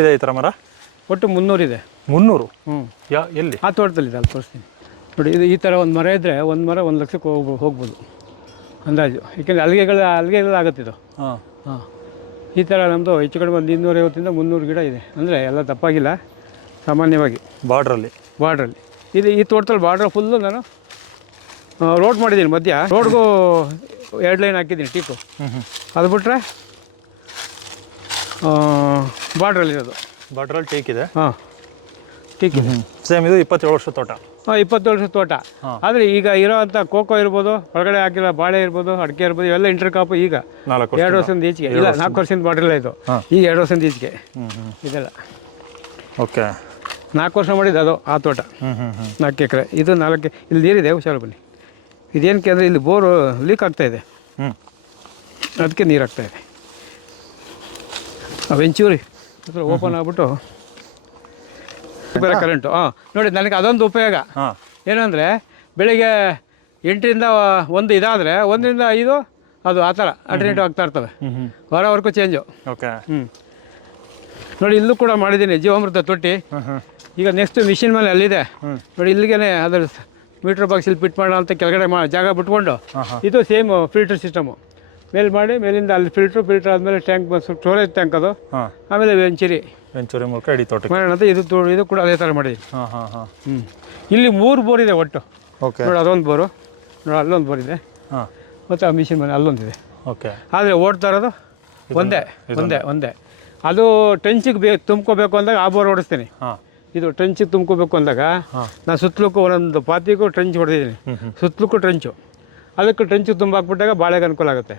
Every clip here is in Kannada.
ಇದೆ ಈ ಥರ ಮರ ಒಟ್ಟು 300 ಇದೆ. 300? ಹ್ಞೂ. ಎಲ್ಲಿ? ಆ ತೋಟದಲ್ಲಿದೆ, ಅಲ್ಲಿ ತೋರಿಸ್ತೀನಿ ನೋಡಿ. ಇದು ಈ ಥರ ಒಂದು ಮರ ಇದ್ದರೆ ಒಂದು ಮರ 1 ಲಕ್ಷಕ್ಕೆ ಹೋಗ್ಬೋದು ಅಂದಾಜು. ಯಾಕೆಂದರೆ ಅಲ್ಲಿಗೆಗಳು ಆಗುತ್ತಿದ್ದು. ಹಾಂ ಹಾಂ. ಈ ಥರ ನಮ್ಮದು ಹೆಚ್ಚು ಕಡಿಮೆ ಒಂದು 250 ಇಂದ 300 ಗಿಡ ಇದೆ. ಅಂದರೆ ಎಲ್ಲ ತಪ್ಪಾಗಿಲ್ಲ, ಸಾಮಾನ್ಯವಾಗಿ ಬಾರ್ಡ್ರಲ್ಲಿ. ಇದು ಈ ತೋಟದಲ್ಲಿ ಬಾರ್ಡ್ರ್ ಫುಲ್ಲು ನಾನು ರೋಡ್ ಮಾಡಿದ್ದೀನಿ. ಮಧ್ಯ ರೋಡ್ಗೂ 2 ಲೈನ್ ಹಾಕಿದ್ದೀನಿ ಟೀಕು. ಅದು ಬಿಟ್ಟರೆ ಬಾರ್ಡ್ರಲ್ಲಿರೋದು. ಬಾರ್ಡ್ರಲ್ಲಿ ಟೀಕ್ ಇದೆ. ಹಾಂ, ಟೀಕ್ ಇದೆ. ಸೇಮ್ ಇದು 27 ವರ್ಷದ ತೋಟ. ಹಾಂ, 20 ವರ್ಷದ ತೋಟ. ಆದರೆ ಈಗ ಇರೋವಂಥ ಕೋಕೋ ಇರ್ಬೋದು, ಹೊರಗಡೆ ಹಾಕಿರೋ ಬಾಳೆ ಇರ್ಬೋದು, ಅಡಿಕೆ ಇರ್ಬೋದು, ಇವೆಲ್ಲ ಇಂಟರ್ ಕಾಪು ಈಗ 2 ವರ್ಷದಿಂದ ಈಚೆಗೆ. ಇಲ್ಲ, 4 ವರ್ಷದಿಂದ ಬಾರ್ಡ್ರಲ್ಲ ಇದು. ಈಗ 2 ವರ್ಷದಿಂದ ಈಚೆಗೆ ಇದೆಲ್ಲ. ಓಕೆ, 4 ವರ್ಷ ಮಾಡಿದ್ದು ಅದು ಆ ತೋಟ. 4 ಎಕರೆ. ಇದು 4 ಇಲ್ಲಿ ನೀರಿದೆ, ಹುಷಾರು ಬನ್ನಿ. ಇದೇನಕ್ಕೆ ಅಂದರೆ ಇಲ್ಲಿ ಬೋರು ಲೀಕ್ ಆಗ್ತಾಯಿದೆ, ಅದಕ್ಕೆ ನೀರು ಆಗ್ತಾಯಿದೆ. ವೆಂಚೂರಿ ಓಪನ್ ಆಗಿಬಿಟ್ಟು ಬೇರೆ ಕರೆಂಟು. ನೋಡಿ, ನನಗೆ ಅದೊಂದು ಉಪಯೋಗ ಏನು ಅಂದರೆ, ಬೆಳಿಗ್ಗೆ 8ರಿಂದ 1 ಇದಾದರೆ 1ರಿಂದ 5 ಅದು ಆ ಥರ ಅಲ್ಟರ್ನೇಟಿವ್ ಆಗ್ತಾ ಇರ್ತವೆ. ವಾರವರೆಗೂ ಚೇಂಜು. ಓಕೆ. ನೋಡಿ, ಇಲ್ಲೂ ಕೂಡ ಮಾಡಿದ್ದೀನಿ ಜೀವಾಮೃತ ತೊಟ್ಟಿ. ಈಗ ನೆಕ್ಸ್ಟ್ ಮಿಷಿನ್ ಮೇಲೆ ಅಲ್ಲಿದೆ ನೋಡಿ. ಇಲ್ಲಿಗೆ ಅದರ ಮೀಟ್ರ್ ಬಾಕ್ಸ್ ಇಲ್ಲಿ ಫಿಟ್ ಮಾಡೋಣ ಅಂತ ಕೆಳಗಡೆ ಜಾಗ ಬಿಟ್ಕೊಂಡು ಇದು ಸೇಮ್ ಫಿಲ್ಟರ್ ಸಿಸ್ಟಮು ಮೇಲೆ ಮಾಡಿ, ಮೇಲಿಂದ ಅಲ್ಲಿ ಫಿಲ್ಟ್ರ್ ಆದಮೇಲೆ ಟ್ಯಾಂಕ್ ಸ್ಟೋರೇಜ್ ಟ್ಯಾಂಕ್ ಅದು. ಆಮೇಲೆ ವೆಂಚುರಿ ಮೂಲಕ ಇಡೀ ತೋಟ ಮಾಡೋಣ ಅಂತ ಇದು ಕೂಡ ಅದೇ ಥರ ಮಾಡಿದ್ದೀನಿ. ಇಲ್ಲಿ 3 ಬೋರ್ ಇದೆ ಒಟ್ಟು. ಓಕೆ. ನೋಡಿ, ಅದೊಂದು ಬೋರು, ನೋಡಿ ಅಲ್ಲೊಂದು ಬೋರ್ ಇದೆ, ಮತ್ತು ಆ ಮಿಷಿನ್ ಮನೆ ಅಲ್ಲೊಂದಿದೆ. ಓಕೆ. ಆದರೆ ಓಡ್ತಾ ಇರೋದು ಒಂದೇ. ಅದು ಟ್ರೆಂಚಿಗೆ ತುಂಬ್ಕೋಬೇಕು ಅಂದಾಗ ಆ ಬೋರ್ ಓಡಿಸ್ತೀನಿ. ಇದು ಟ್ರೆಂಚಿಗೆ ತುಂಬ್ಕೋಬೇಕು ಅಂದಾಗ ನಾನು ಸುತ್ತಲಕ್ಕೂ ಒಂದೊಂದು ಪಾತಿಗೂ ಟ್ರೆಂಚ್ ಹೊಡೆದಿದ್ದೀನಿ. ಸುತ್ತಲಕ್ಕೂ ಟ್ರೆಂಚು. ಅದಕ್ಕೆ ಟ್ರೆಂಚಿಗೆ ತುಂಬ ಹಾಕ್ಬಿಟ್ಟಾಗ ಬಾಳೆಗೆ ಅನುಕೂಲ ಆಗುತ್ತೆ.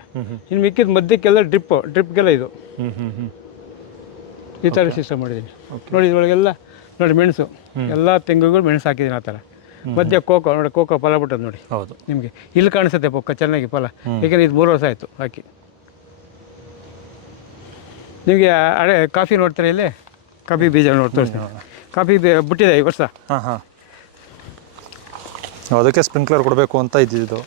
ಇನ್ನು ಮಿಕ್ಕಿದ ಮಧ್ಯಕ್ಕೆಲ್ಲ ಡ್ರಿಪ್ಗೆಲ್ಲ ಇದು ಈ ಥರ ಸಿಸ್ಟಮ್ ಮಾಡಿದ್ದೀನಿ. ನೋಡಿ, ಇದರೊಳಗೆಲ್ಲ ನೋಡಿ ಮೆಣಸು, ಎಲ್ಲ ತೆಂಗುಗಳು ಮೆಣಸು ಹಾಕಿದ್ದೀನಿ ಆ ಥರ. ಮಧ್ಯ ಕೋಕೋ ನೋಡಿ, ಕೋಕೋ ಫಲ ಬಿಟ್ಟದ್ದು ನೋಡಿ. ಹೌದು, ನಿಮಗೆ ಇಲ್ಲಿ ಕಾಣಿಸುತ್ತೆ ಚೆನ್ನಾಗಿ ಫಲ. ಏಕೆಂದರೆ ಇದು 3 ವರ್ಷ ಆಯಿತು ಹಾಕಿ. ನಿಮಗೆ ಕಾಫಿ ನೋಡ್ತಾರೆ, ಇಲ್ಲಿ ಕಾಫಿ ಬೀಜ ತೋರಿಸ್ತೀನಿ. ಕಾಫಿ ಬಿಟ್ಟಿದೆ ಈ ವರ್ಷ. ಅದಕ್ಕೆ ಸ್ಪ್ರಿಂಕ್ಲರ್ ಕೊಡಬೇಕು ಅಂತ ಇದ್ದಿದ್ದು.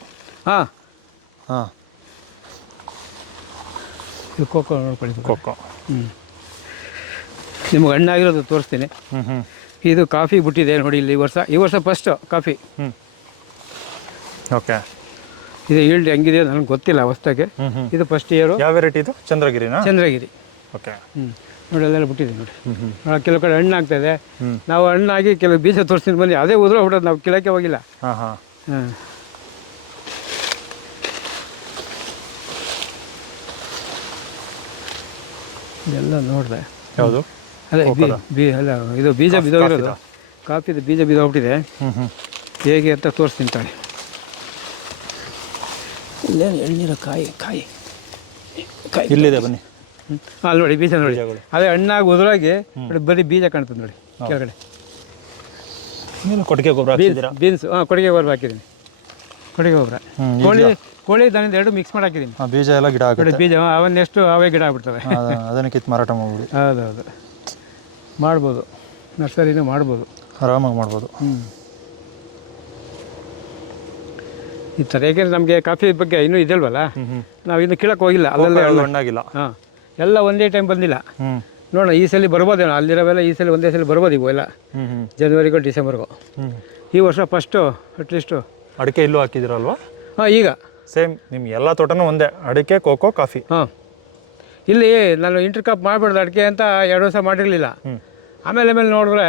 ಇದು ಕೋಕೋ ನೋಡ್ಕೊಳ್ಳಿ. ಕೋಕೋ ನಿಮ್ಗೆ ಹಣ್ಣಾಗಿರೋದು ತೋರಿಸ್ತೀನಿ. ಇದು ಕಾಫಿ ಬಿಟ್ಟಿದೆ ನೋಡಿ ಇಲ್ಲಿ ಈ ವರ್ಷ ಫಸ್ಟು ಕಾಫಿ. ಓಕೆ. ಇದು ಈಲ್ಡ್ ಹೆಂಗಿದೆ ನನಗೆ ಗೊತ್ತಿಲ್ಲ ಹೊಸ್ದಾಗೆ. ಇದು ಫಸ್ಟ್ ಇಯರು. ಯಾವ ವೆರೈಟಿ ಇದು? ಚಂದ್ರಗಿರಿ. ಓಕೆ. ನೋಡಿ, ಅಲ್ಲೆಲ್ಲ ಬಿಟ್ಟಿದೆ ನೋಡಿ. ಕೆಲವು ಕಡೆ ಹಣ್ಣು ಆಗ್ತಾಯಿದೆ. ನಾವು ಹಣ್ಣಾಗಿ ಕೆಲವು ಬೀಜ ತೋರಿಸ್ತೀನಿ ಬಂದು ಅದೇ ಉದುರೋ ಬಿಡೋದು, ನಾವು ಕೀಳಕ್ಕೆ ಹೋಗಿಲ್ಲ. ಇದೆಲ್ಲ ನೋಡಿದೆ. ಯಾವುದು? ಅದೇ ಅಲ್ಲ, ಇದು ಬೀಜ ಬಿದ್ದೋಗಿರೋದು. ಕಾಫಿದು ಬೀಜ ಬಿದ್ದೋಗ್ಬಿಟ್ಟಿದೆ. ಹೇಗೆ ಅಂತ ತೋರಿಸ್ತೀನಿ ತಾಳಿ. ಇಲ್ಲೇ ಎಳ್ನೀರು ಕಾಯಿ ಇಲ್ಲಿದೆ, ಬನ್ನಿ. ಅಲ್ಲಿ ನೋಡಿ, ಬೀಜ ನೋಡಿ. ಅದೇ ಹಣ್ಣಾಗಿ ಉದುರಾಗಿ ಬರೀ ಬೀಜ ಕಾಣ್ತದೆ ನೋಡಿ ಕೆಳಗಡೆ. ಕೊಟ್ಟಿಗೆ ಗೊಬ್ಬರ ಹಾಕಿದ್ದೀರಾ? ಬೀನ್ಸ್. ಕೊಟ್ಟಿಗೆ ಗೊಬ್ಬರ ಹಾಕಿದ್ದೀನಿ. ಕೊಟ್ಟಿಗೆ ಗೊಬ್ಬರ, ಕೋಳಿ ದನದ 2 ಮಿಕ್ಸ್ ಮಾಡಿ ಹಾಕಿದ್ದೀನಿ. ಬೀಜ ಎಲ್ಲ ಗಿಡ ಆಗುತ್ತೆ. ಬೀಜ ಅವನ್ನೆಷ್ಟು ಅವೇ ಗಿಡ ಆಗ್ಬಿಡ್ತವೆ. ಅದನ್ನು ಕಿತ್ತು ಮಾರಾಟ ಮಾಡ್ಬೋದು. ಹೌದೌದು, ಮಾಡ್ಬೋದು. ನರ್ಸರಿನೂ ಮಾಡ್ಬೋದು, ಆರಾಮಾಗಿ ಮಾಡ್ಬೋದು. ಈ ಥರ. ಏಕೆಂದರೆ ನಮಗೆ ಕಾಫಿ ಬಗ್ಗೆ ಇನ್ನೂ ಇದಲ್ವಲ್ಲ, ನಾವು ಇನ್ನೂ ಕೀಳಕ್ಕೆ ಹೋಗಿಲ್ಲ. ಅಲ್ಲೆಲ್ಲ ಹಣ್ಣಾಗಿಲ್ಲ. ಎಲ್ಲ ಒಂದೇ ಟೈಮ್ ಬಂದಿಲ್ಲ. ನೋಡೋಣ, ಈ ಸಲ ಬರ್ಬೋದೇನೋ. ಅಲ್ಲಿರೋವೆಲ್ಲ ಈ ಸಲ ಒಂದೇ ಸಲ ಬರ್ಬೋದು. ಇವು ಎಲ್ಲ ಜನವರಿಗೋ ಡಿಸೆಂಬರ್ಗೋ. ಈ ವರ್ಷ ಫಸ್ಟು ಅಟ್ಲೀಸ್ಟು. ಅಡಿಕೆ ಇಲ್ಲೂ ಹಾಕಿದ್ದೀರಲ್ವಾ? ಈಗ ಸೇಮ್ ನಿಮ್ಮ ಎಲ್ಲ ತೋಟನೂ ಒಂದೇ, ಅಡಿಕೆ, ಕೋಕೋ, ಕಾಫಿ. ಇಲ್ಲಿ ನಾನು ಇಂಟರ್ ಕಾಪ್ ಮಾಡಬಾರ್ದು ಅಡಿಕೆ ಅಂತ 2 ವರ್ಷ ಮಾಡಿರಲಿಲ್ಲ. ಆಮೇಲೆ ನೋಡಿದ್ರೆ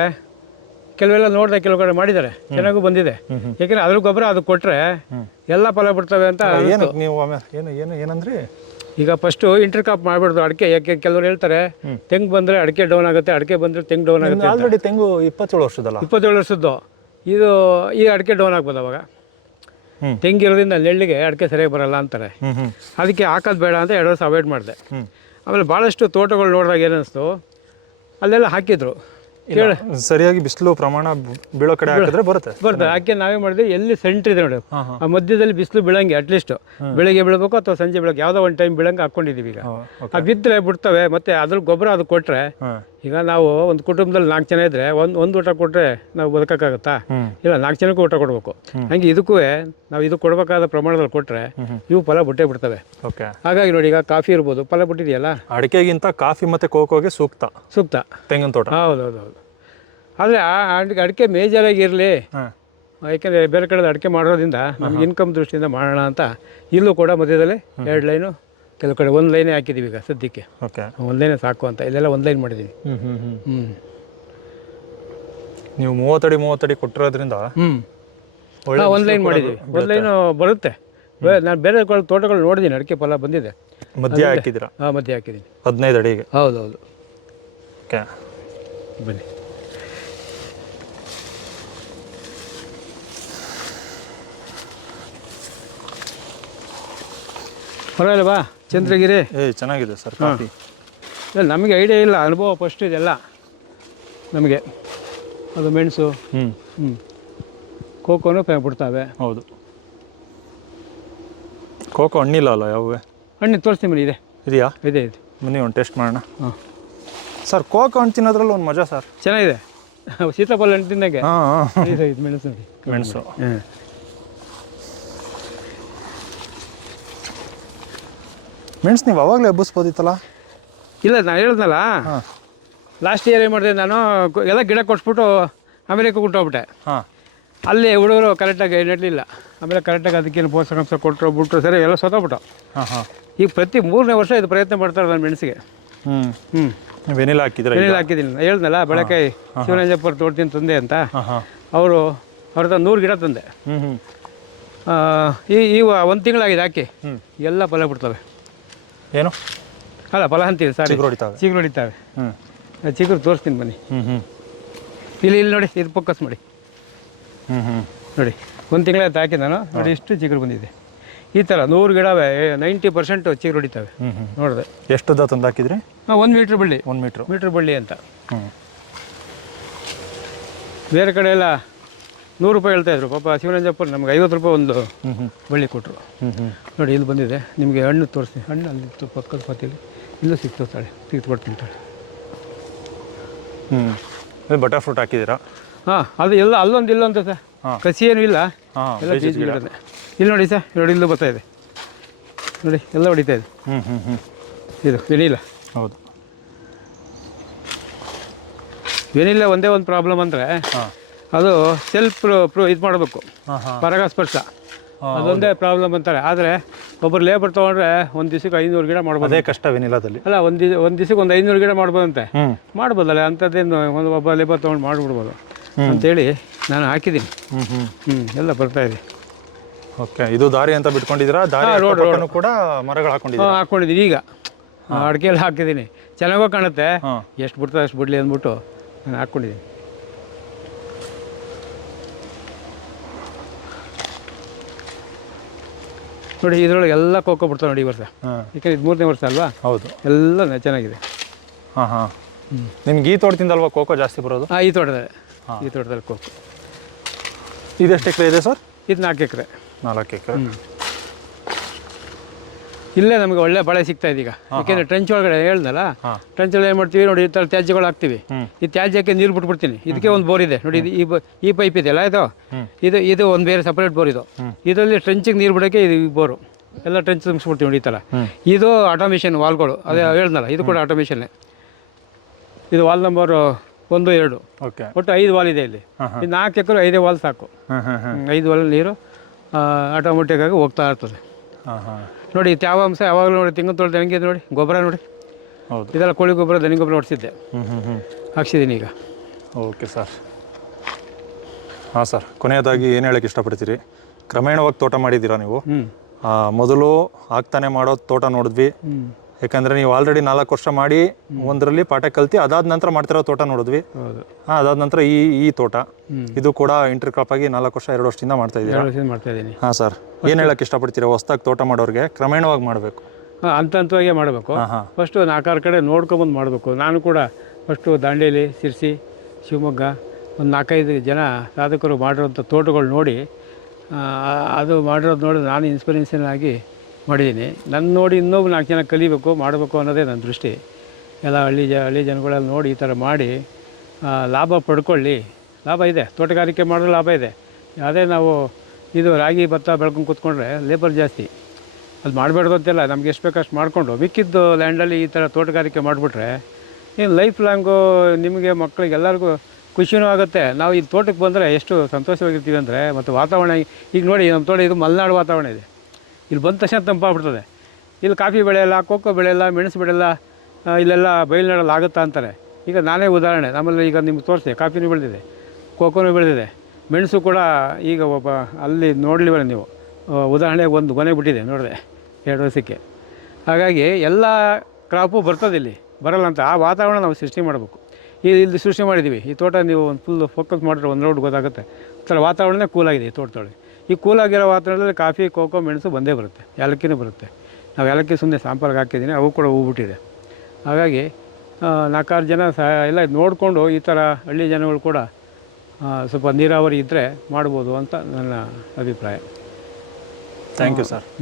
ಕೆಲವೆಲ್ಲ ನೋಡಿದೆ, ಕೆಲವು ಕಡೆ ಮಾಡಿದ್ದಾರೆ, ಚೆನ್ನಾಗೂ ಬಂದಿದೆ. ಯಾಕೆಂದರೆ ಅದ್ರ ಗೊಬ್ಬರ ಅದು ಕೊಟ್ಟರೆ ಎಲ್ಲ ಫಲ ಬಿಡ್ತವೆ ಅಂತ. ನೀವು ಏನಂದ್ರಿ? ಈಗ ಫಸ್ಟು ಇಂಟರ್ ಕಾಪ್ ಮಾಡಬಾರ್ದು ಅಡಿಕೆ. ಯಾಕೆ ಕೆಲವರು ಹೇಳ್ತಾರೆ ತೆಂಗು ಬಂದರೆ ಅಡಿಕೆ ಡೌನ್ ಆಗುತ್ತೆ, ಅಡಿಕೆ ಬಂದರೆ ತೆಂಗು ಡೌನ್ ಆಗುತ್ತೆ. ಆಲ್ರೆಡಿ ತೆಂಗು 27 ವರ್ಷದಲ್ಲ? 27 ವರ್ಷದ್ದು. ಇದು ಈ ಅಡಿಕೆ ಡೌನ್ ಆಗ್ಬೋದು ಅವಾಗ. ತೆಂಗಿರೋದ್ರಿಂದ ನೆಳ್ಳಿಗೆ ಅಡಿಕೆ ಸರಿಯಾಗಿ ಬರಲ್ಲ ಅಂತಾರೆ. ಅದಕ್ಕೆ ಹಾಕೋದು ಬೇಡ ಅಂತ 2 ವರ್ಷ ಅವಾಯ್ಡ್ ಮಾಡಿದೆ. ಆಮೇಲೆ ಭಾಳಷ್ಟು ತೋಟಗಳು ನೋಡಿದಾಗ ಏನಿಸ್ತು, ಅಲ್ಲೆಲ್ಲ ಹಾಕಿದ್ರು. ಸರಿಯಾಗಿ ಬಿಸಿಲು ಪ್ರಮಾಣ ಬೀಳೋ ಕಡೆ ಹಾಕಿದ್ರೆ ಬರುತ್ತೆ. ಯಾಕೆ ನಾವೇ ಮಾಡಿದ್ವಿ, ಎಲ್ಲಿ ಸೆಂಟ್ರ್ ಇದೆ ನೋಡಿ, ಆ ಮಧ್ಯದಲ್ಲಿ ಬಿಸಿಲು ಬೀಳಂಗೆ ಅಟ್ಲೀಸ್ಟ್ ಬೆಳಿಗ್ಗೆ ಬೀಳಬೇಕು ಅಥವಾ ಸಂಜೆ ಬೀಳಬೇಕು, ಯಾವುದೋ ಒಂದು ಟೈಮ್ ಬೀಳಂಗೆ ಹಾಕ್ಕೊಂಡಿದ್ದೀವಿ. ಈಗ ಆ ಬಿದ್ದರೆ ಬಿಡ್ತವೆ. ಮತ್ತೆ ಅದ್ರ ಗೊಬ್ಬರ ಅದು ಕೊಟ್ಟರೆ ಈಗ ನಾವು ಒಂದು ಕುಟುಂಬದಲ್ಲಿ 4 ಜನ ಇದ್ದರೆ ಒಂದು ಊಟ ಕೊಟ್ಟರೆ ನಾವು ಬದುಕೋಕ್ಕಾಗತ್ತಾ? ಇಲ್ಲ, 4 ಜನಕ್ಕೂ ಊಟ ಕೊಡಬೇಕು. ಹಂಗೆ ಇದಕ್ಕೂ ನಾವು ಇದು ಕೊಡಬೇಕಾದ ಪ್ರಮಾಣದಲ್ಲಿ ಕೊಟ್ಟರೆ ಇವು ಫಲ ಬಿಟ್ಟೇ ಬಿಡ್ತವೆ. ಓಕೆ. ಹಾಗಾಗಿ ನೋಡಿ, ಈಗ ಕಾಫಿ ಇರ್ಬೋದು, ಫಲ ಬಿಟ್ಟಿದೆಯಲ್ಲ. ಅಡಿಕೆಗಿಂತ ಕಾಫಿ ಮತ್ತು ಕೋಕೋಗೆ ಸೂಕ್ತ ತೆಂಗಿನ ತೋಟ. ಹೌದು. ಆದರೆ ಅಡಿಕೆ ಮೇಜರಾಗಿ ಇರಲಿ, ಯಾಕೆಂದರೆ ಬೇರೆ ಕಡೆ ಅಡಿಕೆ ಮಾಡೋದ್ರಿಂದ ನಮ್ಗೆ ಇನ್ಕಮ್ ದೃಷ್ಟಿಯಿಂದ ಮಾಡೋಣ ಅಂತ ಇಲ್ಲೂ ಕೂಡ ಮಧ್ಯದಲ್ಲಿ 2 ಲೈನು, ಕೆಲವು ಕಡೆ 1 ಲೈನೇ ಹಾಕಿದ್ದೀವಿ ಈಗ ಸದ್ಯಕ್ಕೆ. ಓಕೆ. 1 ಲೈನೇ ಸಾಕು ಅಂತ ಇಲ್ಲೆಲ್ಲ 1 ಲೈನ್ ಮಾಡಿದ್ದೀವಿ. ನೀವು 30 ಅಡಿ ಕೊಟ್ಟಿರೋದ್ರಿಂದ ಒಳ್ಳೆ 1 ಲೈನ್ ಮಾಡಿದ್ದೀವಿ. 1 ಲೈನು ಬರುತ್ತೆ. ನಾನು ಬೇರೆ ತೋಟಗಳು ನೋಡಿದ್ದೀನಿ, ಅಡಿಕೆ ಫಲ ಬಂದಿದೆ. ಮಧ್ಯ ಹಾಕಿದ್ದೀರಾ? ಮಧ್ಯೆ ಹಾಕಿದ್ದೀನಿ 15 ಅಡಿಗೆ. ಹೌದು. ಓಕೆ, ಬನ್ನಿ. ಪರವಾಗಿಲ್ವಾ ಚಂದ್ರಗಿರಿ? ಚೆನ್ನಾಗಿದೆ ಸರ್ ಕಾಫಿ. ಇಲ್ಲ, ನಮಗೆ ಐಡಿಯಾ ಇಲ್ಲ, ಅನುಭವ ಫಸ್ಟ್ ಇದೆಲ್ಲ ನಮಗೆ. ಅದು ಮೆಣಸು, ಕೋಕೋನು ಬಿಡ್ತಾವೆ. ಹೌದು. ಕೋಕೋ ಹಣ್ಣಿಲ್ಲ ಅಲ್ಲ? ಯಾವೇ ಹಣ್ಣು ತೋರಿಸ್ತೀನಿ ಬನ್ನಿ. ಇದೆಯಾ? ಇದೆ. ಬನ್ನಿ ಒಂದು ಟೇಸ್ಟ್ ಮಾಡೋಣ. ಸರ್, ಕೋಕೋ ಹಣ್ಣು ತಿನ್ನೋದ್ರಲ್ಲಿ ಒಂದು ಮಜಾ ಸರ್. ಚೆನ್ನಾಗಿದೆ. ಸೀತಾಫಲ ಹಣ್ಣು ತಿನ್ನಂಗೆ. ಇದು ಮೆಣಸು ನೋಡಿ. ಮೆಣಸು. ಮೆಣಸು ನೀವು ಅವಾಗಲೇ ಹಬ್ಬಿಸ್ಬೋದಿತ್ತಲ್ಲ? ಇಲ್ಲ, ನಾನು ಹೇಳಿದ್ನಲ್ಲ, ಲಾಸ್ಟ್ ಇಯರ್ ಏನು ಮಾಡಿದೆ ನಾನು, ಎಲ್ಲ ಗಿಡ ಕೊಟ್ಬಿಟ್ಟು ಅಮೇರಿಕಾ ಕೊಟ್ಟೋಗ್ಬಿಟ್ಟೆ. ಅಲ್ಲಿ ಹುಡುಗರು ಕರೆಕ್ಟಾಗಿ ನೆಡಲಿಲ್ಲ. ಆಮೇಲೆ ಕರೆಕ್ಟಾಗಿ ಅದಕ್ಕೇನು ಪೋಷಕಾಂಶ ಕೊಟ್ಟರು ಬಿಟ್ಟರು, ಸರಿ ಎಲ್ಲ ಸತ್ತೋಗ್ಬಿಟ್ಟು. ಈಗ ಪ್ರತಿ 3ನೇ ವರ್ಷ ಇದು ಪ್ರಯತ್ನ ಮಾಡ್ತಾರೆ ನನ್ನ ಮೆಣಸಿಗೆ. ವೆನಿಲಾ ಹಾಕಿದ್ರೆ? ವೆನಿಲಾ ಹಾಕಿದ್ದೀನಿ. ಹೇಳ್ದಲ್ಲ, ಬೆಳಕಾಯಿ ಶಿವನಂಜಪ್ಪರ ತೋಟದಿಂದ ತಂದೆ ಅಂತ. ಅವ್ರ ಹತ್ರ 100 ಗಿಡ ತಂದೆ. ಈ 1 ತಿಂಗಳಾಗಿದೆ ಹಾಕಿ, ಎಲ್ಲ ಫಲ ಬಿಡ್ತವೆ. ಏನು? ಅಲ್ಲ, ಫಲ ಅಂತೀವಿ, ಸಾರಿ, ಚಿಗುರು ಹೊಡಿತಾವೆ. ಚಿಗುರು ತೋರಿಸ್ತೀನಿ ಬನ್ನಿ. ಇಲ್ಲಿ ನೋಡಿ, ಇದು ಫೋಕಸ್ ಮಾಡಿ ನೋಡಿ. 1 ತಿಂಗಳಾಯ್ತು ಹಾಕಿ ನಾನು. ನೋಡಿ, ಇಷ್ಟು ಚಿಗುರು ಬಂದಿದೆ. ಈ ಥರ 100 ಗಿಡವೇ 90% ಚಿಗುರು ಹೊಡಿತಾವೆ. ನೋಡಿದೆ. ಎಷ್ಟು ಉದ್ದ ತಂದು ಹಾಕಿದ್ರಿ? 1 ಮೀಟ್ರ್ ಬಳ್ಳಿ. 1 ಮೀಟ್ರ್ ಬಳ್ಳಿ ಅಂತ. ಬೇರೆ ಕಡೆ ಎಲ್ಲ 100 ರೂಪಾಯಿ ಹೇಳ್ತಾಯಿದ್ರು. ಪಾಪ ಶಿವನಂಜಪ್ಪರು ನಮ್ಗೆ 50 ರೂಪಾಯಿ ಒಂದು ಬಳ್ಳಿ ಕೊಟ್ಟರು. ನೋಡಿ, ಇಲ್ಲಿ ಬಂದಿದೆ. ನಿಮಗೆ ಹಣ್ಣು ತೋರಿಸ್ತೀನಿ. ಹಣ್ಣು ಅಲ್ಲಿತ್ತು ಪಕ್ಕದ ಪಾತಿಲಿ, ಇಲ್ಲೂ ಸಿಗ್ತಾಳೆ, ತೆಗೆದುಕೊಡ್ತೀನಿ ತಾಳೆ. ಬಟರ್ ಫ್ರೂಟ್ ಹಾಕಿದ್ದೀರಾ? ಅದು ಎಲ್ಲ ಅಲ್ಲೊಂದು ಇಲ್ಲೊಂದು ಸರ್, ಕಸಿ ಏನೂ ಇಲ್ಲ, ಎಲ್ಲ ಬೀಜ ಗಿಡನೇ. ಇಲ್ಲಿ ನೋಡಿ ಸರ್, ನೋಡಿ, ಇಲ್ಲೂ ಬರ್ತಾ ಇದೆ ನೋಡಿ, ಎಲ್ಲ ಹೊಡಿತಾ ಇದೆ. ಇದು ವೆನಿಲ್ಲ. ಹೌದು. ವೆನಿಲ್ಲ ಒಂದೇ ಒಂದು ಪ್ರಾಬ್ಲಮ್ ಅಂದರೆ ಅದು ಸೆಲ್ಫ್ ಇದು ಮಾಡಬೇಕು, ಪರಾಗಸ್ಪರ್ಶ. ಅದೊಂದೇ ಪ್ರಾಬ್ಲಮ್ ಅಂತಾರೆ. ಆದರೆ ಒಬ್ಬರು ಲೇಬರ್ ತೊಗೊಂಡ್ರೆ 1 ದಿವಸಕ್ಕೆ 500 ಗಿಡ ಮಾಡ್ಬೋದು. ಅದೇ ಕಷ್ಟ ವೆನಿಲಾದಲ್ಲಿ. ಅಲ್ಲ, ಒಂದು ದಿವಸಕ್ಕೆ 500 ಗಿಡ ಮಾಡ್ಬೋದಂತೆ. ಮಾಡ್ಬೋದಲ್ಲ, ಅಂಥದ್ದೇನು ಒಬ್ಬ ಲೇಬರ್ ತೊಗೊಂಡು ಮಾಡಿಬಿಡ್ಬೋದು ಅಂತೇಳಿ ನಾನು ಹಾಕಿದ್ದೀನಿ. ಎಲ್ಲ ಬರ್ತಾಯಿದೆ. ಓಕೆ. ಇದು ದಾರಿ ಅಂತ ಬಿಟ್ಕೊಂಡಿದ್ದೀರಾ? ದಾರಿ ರೋಡ್ ಕೂಡ ಮರಗಳು ಹಾಕ್ಕೊಂಡಿದ್ದೀನಿ. ಈಗ ಅಡಿಕೆ ಎಲ್ಲ ಹಾಕಿದ್ದೀನಿ. ಚೆನ್ನಾಗೋ ಕಾಣುತ್ತೆ. ಎಷ್ಟು ಬಿಡ್ತದೆ ಅಷ್ಟು ಬಿಡಲಿ ಅಂದ್ಬಿಟ್ಟು ನಾನು ಹಾಕ್ಕೊಂಡಿದ್ದೀನಿ. ನೋಡಿ, ಇದರೊಳಗೆ ಎಲ್ಲ ಕೋಕೋ ಬಿಡ್ತಾವೆ ನೋಡಿ ಈ ವರ್ಷ. ಯಾಕಂದ್ರೆ ಇದು 3ನೇ ವರ್ಷ ಅಲ್ವಾ? ಹೌದು. ಎಲ್ಲ ಚೆನ್ನಾಗಿದೆ. ನಿಮ್ಗೆ ಈ ತೋಟದಿಂದ ಅಲ್ವಾ ಕೋಕೋ ಜಾಸ್ತಿ ಬರೋದು? ಈ ತೋಟದಲ್ಲಿ ಕೋಕೋ. ಇದೆಷ್ಟು ಎಕರೆ ಇದೆ ಸರ್? ಇದು 4 ಎಕರೆ. 4 ಎಕರೆ. ಇಲ್ಲೇ ನಮಗೆ ಒಳ್ಳೆ ಬಳೆ ಸಿಗ್ತಾ ಇದೆ ಈಗ. ಯಾಕೆಂದರೆ ಟ್ರೆಂಚ್ ಒಳಗಡೆ ಹೇಳ್ದಲ್ಲ, ಟ್ರೆಂಚ್ ಒಳಗೆ ಏನು ಮಾಡ್ತೀವಿ ನೋಡಿ, ಈ ಥರ ತ್ಯಾಜ್ಯಗಳು ಹಾಕ್ತೀವಿ. ಈ ತ್ಯಾಜ್ಯಕ್ಕೆ ನೀರು ಬಿಟ್ಬಿಡ್ತೀನಿ. ಇದಕ್ಕೆ ಒಂದು ಬೋರ್ ಇದೆ ನೋಡಿ, ಈ ಪೈಪ್ ಇದೆಯಲ್ಲ, ಇದು ಒಂದು ಬೇರೆ ಸಪ್ರೇಟ್ ಬೋರ್. ಇದರಲ್ಲಿ ಟ್ರೆಂಚಿಗೆ ನೀರು ಬಿಡೋಕ್ಕೆ ಇದು ಬೋರು. ಎಲ್ಲ ಟ್ರೆಂಚ್ ತುಂಬಿಸ್ಬಿಡ್ತೀವಿ ನೋಡಿ ಈ ಥರ. ಇದು ಆಟೋಮೇಷನ್ ವಾಲ್ಗಳು, ಅದೇ ಹೇಳ್ದಲ್ಲ, ಇದು ಕೂಡ ಆಟೋಮೇಷನ್ನೇ. ಇದು ವಾಲ್ ನಂಬರ್ 1, 2. ಒಟ್ಟು 5 ವಾಲ್ ಇದೆ ಇಲ್ಲಿ. ಇದು 4 ಎಕರೆ 5 ವಾಲ್ ಸಾಕು. 5 ವಾಲ್ ನೀರು ಆಟೋಮೆಟಿಕ್ಕಾಗಿ ಹೋಗ್ತಾ ಇರ್ತದೆ. ನೋಡಿ, ತೇವಾಂಶ ಯಾವಾಗಲೂ ನೋಡಿ, ತೆಂಗಿನ ತೋಟ ಹೆಂಗಿದೆ ನೋಡಿ, ಗೊಬ್ಬರ ನೋಡಿ. ಹೌದು. ಇದೆಲ್ಲ ಕೋಳಿ ಗೊಬ್ಬರ, ದನಿ ಗೊಬ್ಬರ ಹೊಡಿಸಿದ್ದೆ, ಹಾಕ್ಸಿದ್ದೀನಿ ಈಗ. Okay sir. ಹಾಂ ಸರ್, ಕೊನೆಯದಾಗಿ ಏನು ಹೇಳೋಕ್ಕೆ ಇಷ್ಟಪಡ್ತೀರಿ? ಕ್ರಮೇಣವಾಗಿ ತೋಟ ಮಾಡಿದ್ದೀರಾ ನೀವು. ಮೊದಲು ಆಗ್ತಾನೆ ಮಾಡೋ ತೋಟ ನೋಡಿದ್ವಿ. ಯಾಕಂದರೆ ನೀವು ಆಲ್ರೆಡಿ 4 ವರ್ಷ ಮಾಡಿ ಒಂದರಲ್ಲಿ ಪಾಠ ಕಲ್ತು ಅದಾದ ನಂತರ ಮಾಡ್ತಿರೋ ತೋಟ ನೋಡಿದ್ವಿ. ಅದಾದ ನಂತರ ಈ ತೋಟ ಇದು ಕೂಡ ಇಂಟರ್ ಕ್ರಾಪ್ ಆಗಿ 4 ವರ್ಷ 2 ವರ್ಷದಿಂದ ಮಾಡ್ತಾ ಇದ್ದೀನಿ. ಹಾಂ ಸರ್, ಏನು ಹೇಳಕ್ಕೆ ಇಷ್ಟಪಡ್ತೀರಾ ಹೊಸ್ದಾಗಿ ತೋಟ ಮಾಡೋರಿಗೆ? ಕ್ರಮೇಣವಾಗಿ ಮಾಡಬೇಕು, ಹಂತವಾಗಿ ಮಾಡಬೇಕು. ಫಸ್ಟು 4-6 ಕಡೆ ನೋಡ್ಕೊಂಬಂದು ಮಾಡಬೇಕು. ನಾನು ಕೂಡ ಫಸ್ಟು ದಾಂಡೇಲಿ, ಸಿರ್ಸಿ, ಶಿವಮೊಗ್ಗ ಒಂದು 4-5 ಜನ ಸಾಧಕರು ಮಾಡಿರೋಂಥ ತೋಟಗಳು ನೋಡಿ, ಅದು ಮಾಡಿರೋದು ನೋಡಿ ನಾನು ಇನ್ಸ್ಪಿರೇಷನ್ ಆಗಿ ಮಾಡಿದ್ದೀನಿ. ನನ್ನ ನೋಡಿ ಇನ್ನೊಬ್ಬ 4 ಜನ ಕಲಿಬೇಕು, ಮಾಡಬೇಕು ಅನ್ನೋದೇ ನನ್ನ ದೃಷ್ಟಿ. ಎಲ್ಲ ಹಳ್ಳಿ ಜನಗಳೆಲ್ಲ ನೋಡಿ ಈ ಥರ ಮಾಡಿ ಲಾಭ ಪಡ್ಕೊಳ್ಳಿ. ಲಾಭ ಇದೆ, ತೋಟಗಾರಿಕೆ ಮಾಡಿದ್ರೆ ಲಾಭ ಇದೆ. ಅದೇ ನಾವು ಇದು ರಾಗಿ ಭತ್ತ ಬೆಳ್ಕೊಂಡು ಕೂತ್ಕೊಂಡ್ರೆ ಲೇಬರ್ ಜಾಸ್ತಿ. ಅದು ಮಾಡಬೇಡ್ದು ಅಂತೆಲ್ಲ, ನಮ್ಗೆ ಎಷ್ಟು ಬೇಕಷ್ಟು ಮಾಡಿಕೊಂಡು ಮಿಕ್ಕಿದ್ದು ಲ್ಯಾಂಡಲ್ಲಿ ಈ ಥರ ತೋಟಗಾರಿಕೆ ಮಾಡಿಬಿಟ್ರೆ ಏನು ಲೈಫ್ ಲಾಂಗು ನಿಮಗೆ ಮಕ್ಕಳಿಗೆ ಎಲ್ಲರಿಗೂ ಖುಷಿನೂ ಆಗುತ್ತೆ. ನಾವು ಈ ತೋಟಕ್ಕೆ ಬಂದರೆ ಎಷ್ಟು ಸಂತೋಷವಾಗಿರ್ತೀವಿ ಅಂದರೆ, ಮತ್ತು ವಾತಾವರಣ ಈಗ ನೋಡಿ ನಮ್ಮ ತೋಟ ಇದು ಮಲೆನಾಡು ವಾತಾವರಣ ಇದೆ. ಇಲ್ಲಿ ಬಂದ ತಕ್ಷಣ ತಂಪಾಗ್ಬಿಡ್ತದೆ. ಇಲ್ಲಿ ಕಾಫಿ ಬೆಳೆಯಲ್ಲ, ಕೋಕೋ ಬೆಳೆಯಲ್ಲ, ಮೆಣಸು ಬೆಳೆಯಲ್ಲ, ಇಲ್ಲೆಲ್ಲ ಬಯಲುನಾಡಲ್ಲಿ ಆಗುತ್ತಾ ಅಂತಾರೆ. ಈಗ ನಾನೇ ಉದಾಹರಣೆ, ನಮ್ಮಲ್ಲಿ ಈಗ ನಿಮ್ಗೆ ತೋರಿಸಿದೆ, ಕಾಫಿನೂ ಬೆಳೆದಿದೆ, ಕೋಕೋನೂ ಬೆಳೆದಿದೆ, ಮೆಣಸು ಕೂಡ ಈಗ ಒಬ್ಬ ಅಲ್ಲಿ ನೋಡಲಿವಲ್ಲ ನೀವು, ಉದಾಹರಣೆಗೆ ಒಂದು ಗೊನೆ ಬಿಟ್ಟಿದೆ ನೋಡಿದೆ 2 ವರ್ಷಕ್ಕೆ. ಹಾಗಾಗಿ ಎಲ್ಲ ಕ್ರಾಪು ಬರ್ತದೆ, ಇಲ್ಲಿ ಬರಲ್ಲ ಅಂತ ಆ ವಾತಾವರಣ ನಾವು ಸೃಷ್ಟಿ ಮಾಡಬೇಕು. ಇಲ್ಲಿ ಸೃಷ್ಟಿ ಮಾಡಿದ್ದೀವಿ. ಈ ತೋಟ ನೀವು ಒಂದು ಫುಲ್ ಫೋಕಸ್ ಮಾಡಿದ್ರೆ ಒಂದು ರೌಂಡ್ ಗೊತ್ತಾಗುತ್ತೆ. ಆ ಥರ ವಾತಾವರಣನೇ ಕೂಲಾಗಿದೆ ಈ ತೋಟದೊಳಗೆ. ಈ ಕೂಲಾಗಿರೋ ವಾತಾವರಣದಲ್ಲಿ ಕಾಫಿ, ಕೋಕೋ, ಮೆಣಸು ಬಂದೇ ಬರುತ್ತೆ, ಏಲಕ್ಕಿನೂ ಬರುತ್ತೆ. ನಾವು ಏಲಕ್ಕಿ ಸುಮ್ಮನೆ ಸ್ಯಾಂಪಲ್ಗೆ ಹಾಕಿದ್ದೀನಿ, ಅವು ಕೂಡ ಹೂ ಬಿಟ್ಟಿದೆ. ಹಾಗಾಗಿ 4-6 ಜನ ಎಲ್ಲ ನೋಡಿಕೊಂಡು ಈ ಥರ ಹಳ್ಳಿ ಜನಗಳು ಕೂಡ ಸ್ವಲ್ಪ ನೀರಾವರಿ ಇದ್ದರೆ ಮಾಡ್ಬೋದು ಅಂತ ನನ್ನ ಅಭಿಪ್ರಾಯ. Thank you sir.